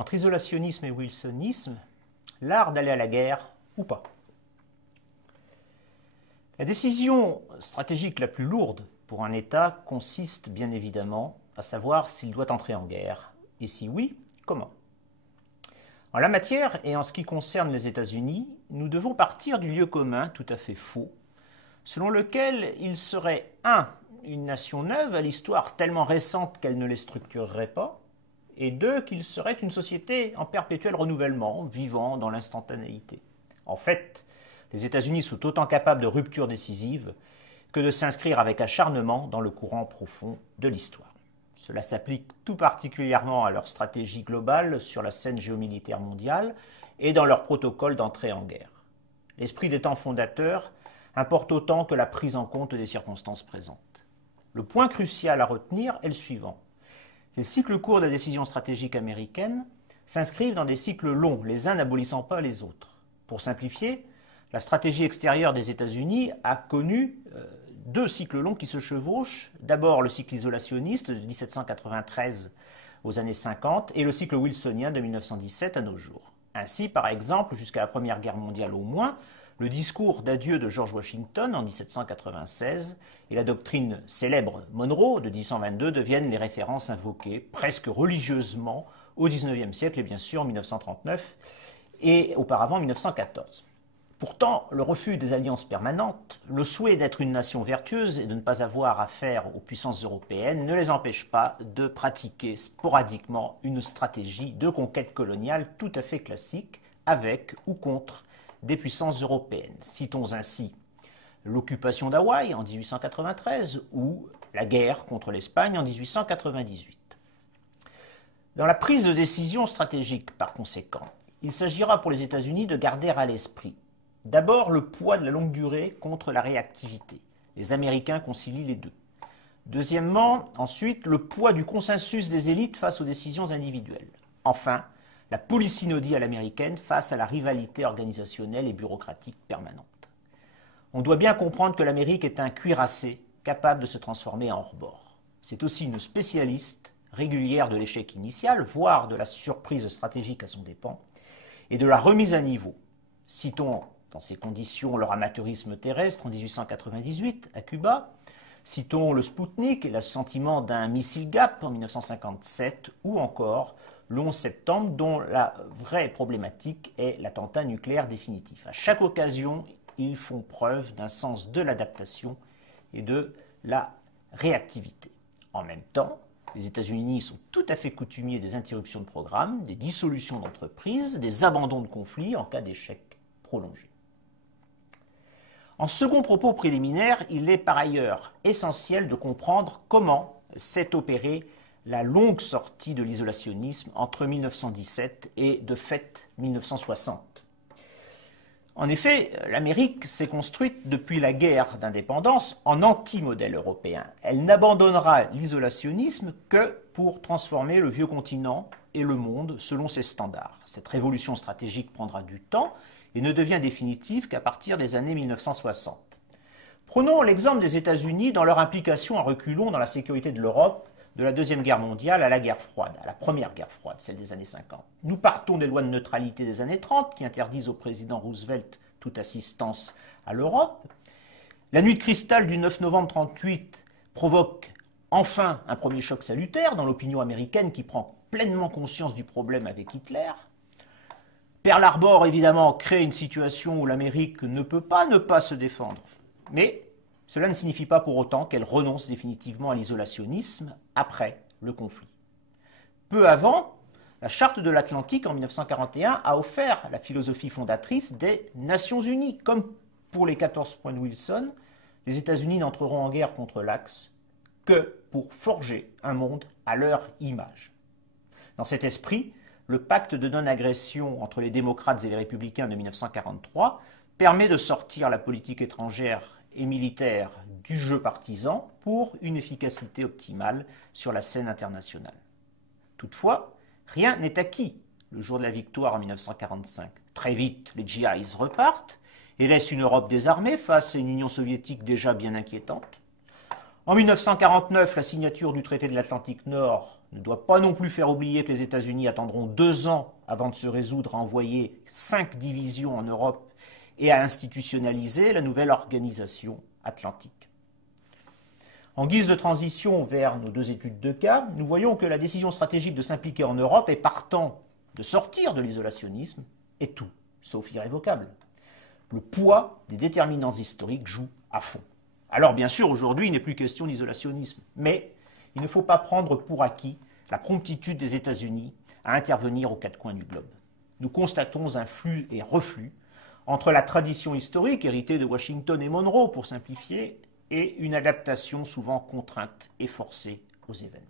Entre isolationnisme et wilsonisme, l'art d'aller à la guerre ou pas. La décision stratégique la plus lourde pour un État consiste bien évidemment à savoir s'il doit entrer en guerre, et si oui, comment. En la matière, et en ce qui concerne les États-Unis, nous devons partir du lieu commun tout à fait faux, selon lequel il serait une nation neuve à l'histoire tellement récente qu'elle ne les structurerait pas, et 2, qu'il serait une société en perpétuel renouvellement, vivant dans l'instantanéité. En fait, les États-Unis sont autant capables de ruptures décisives que de s'inscrire avec acharnement dans le courant profond de l'histoire. Cela s'applique tout particulièrement à leur stratégie globale sur la scène géomilitaire mondiale et dans leur protocole d'entrée en guerre. L'esprit des temps fondateurs importe autant que la prise en compte des circonstances présentes. Le point crucial à retenir est le suivant. Les cycles courts de la décision stratégique américaine s'inscrivent dans des cycles longs, les uns n'abolissant pas les autres. Pour simplifier, la stratégie extérieure des États-Unis a connu deux cycles longs qui se chevauchent. D'abord le cycle isolationniste de 1793 aux années 50 et le cycle wilsonien de 1917 à nos jours. Ainsi, par exemple, jusqu'à la Première Guerre mondiale au moins, le discours d'adieu de George Washington en 1796 et la doctrine célèbre Monroe de 1822 deviennent les références invoquées presque religieusement au XIXe siècle et bien sûr en 1939 et auparavant en 1914. Pourtant, le refus des alliances permanentes, le souhait d'être une nation vertueuse et de ne pas avoir affaire aux puissances européennes ne les empêche pas de pratiquer sporadiquement une stratégie de conquête coloniale tout à fait classique avec ou contre des puissances européennes. Citons ainsi l'occupation d'Hawaï en 1893 ou la guerre contre l'Espagne en 1898. Dans la prise de décision stratégique, par conséquent, il s'agira pour les États-Unis de garder à l'esprit d'abord le poids de la longue durée contre la réactivité. Les Américains concilient les deux. Deuxièmement, ensuite, le poids du consensus des élites face aux décisions individuelles. Enfin, la polysynodie à l'américaine face à la rivalité organisationnelle et bureaucratique permanente. On doit bien comprendre que l'Amérique est un cuirassé capable de se transformer en hors-bord. C'est aussi une spécialiste régulière de l'échec initial, voire de la surprise stratégique à son dépens, et de la remise à niveau. Citons dans ces conditions leur amateurisme terrestre en 1898 à Cuba, citons le Spoutnik et l'assentiment d'un missile Gap en 1957, ou encore le 11 septembre, dont la vraie problématique est l'attentat nucléaire définitif. À chaque occasion, ils font preuve d'un sens de l'adaptation et de la réactivité. En même temps, les États-Unis sont tout à fait coutumiers des interruptions de programme, des dissolutions d'entreprises, des abandons de conflits en cas d'échec prolongé. En second propos préliminaire, il est par ailleurs essentiel de comprendre comment s'est opérée la longue sortie de l'isolationnisme entre 1917 et, de fait, 1960. En effet, l'Amérique s'est construite depuis la guerre d'indépendance en anti-modèle européen. Elle n'abandonnera l'isolationnisme que pour transformer le vieux continent et le monde selon ses standards. Cette révolution stratégique prendra du temps et ne devient définitive qu'à partir des années 1960. Prenons l'exemple des États-Unis dans leur implication à reculons dans la sécurité de l'Europe de la Deuxième Guerre mondiale à la guerre froide, à la Première Guerre froide, celle des années 50. Nous partons des lois de neutralité des années 30 qui interdisent au président Roosevelt toute assistance à l'Europe. La nuit de cristal du 9 novembre 1938 provoque enfin un premier choc salutaire dans l'opinion américaine qui prend pleinement conscience du problème avec Hitler. Pearl Harbor, évidemment, crée une situation où l'Amérique ne peut pas ne pas se défendre. Mais cela ne signifie pas pour autant qu'elle renonce définitivement à l'isolationnisme après le conflit. Peu avant, la Charte de l'Atlantique en 1941 a offert la philosophie fondatrice des Nations Unies. Comme pour les 14 points de Wilson, les États-Unis n'entreront en guerre contre l'Axe que pour forger un monde à leur image. Dans cet esprit, le pacte de non-agression entre les démocrates et les républicains de 1943 permet de sortir la politique étrangère et militaire du jeu partisan pour une efficacité optimale sur la scène internationale. Toutefois, rien n'est acquis le jour de la victoire en 1945. Très vite, les GIs repartent et laissent une Europe désarmée face à une Union soviétique déjà bien inquiétante. En 1949, la signature du traité de l'Atlantique Nord ne doit pas non plus faire oublier que les États-Unis attendront 2 ans avant de se résoudre à envoyer 5 divisions en Europe et à institutionnaliser la nouvelle organisation atlantique. En guise de transition vers nos 2 études de cas, nous voyons que la décision stratégique de s'impliquer en Europe et partant de sortir de l'isolationnisme est tout, sauf irrévocable. Le poids des déterminants historiques joue à fond. Alors bien sûr, aujourd'hui, il n'est plus question d'isolationnisme, mais il ne faut pas prendre pour acquis la promptitude des États-Unis à intervenir aux 4 coins du globe. Nous constatons un flux et reflux entre la tradition historique héritée de Washington et Monroe, pour simplifier, et une adaptation souvent contrainte et forcée aux événements.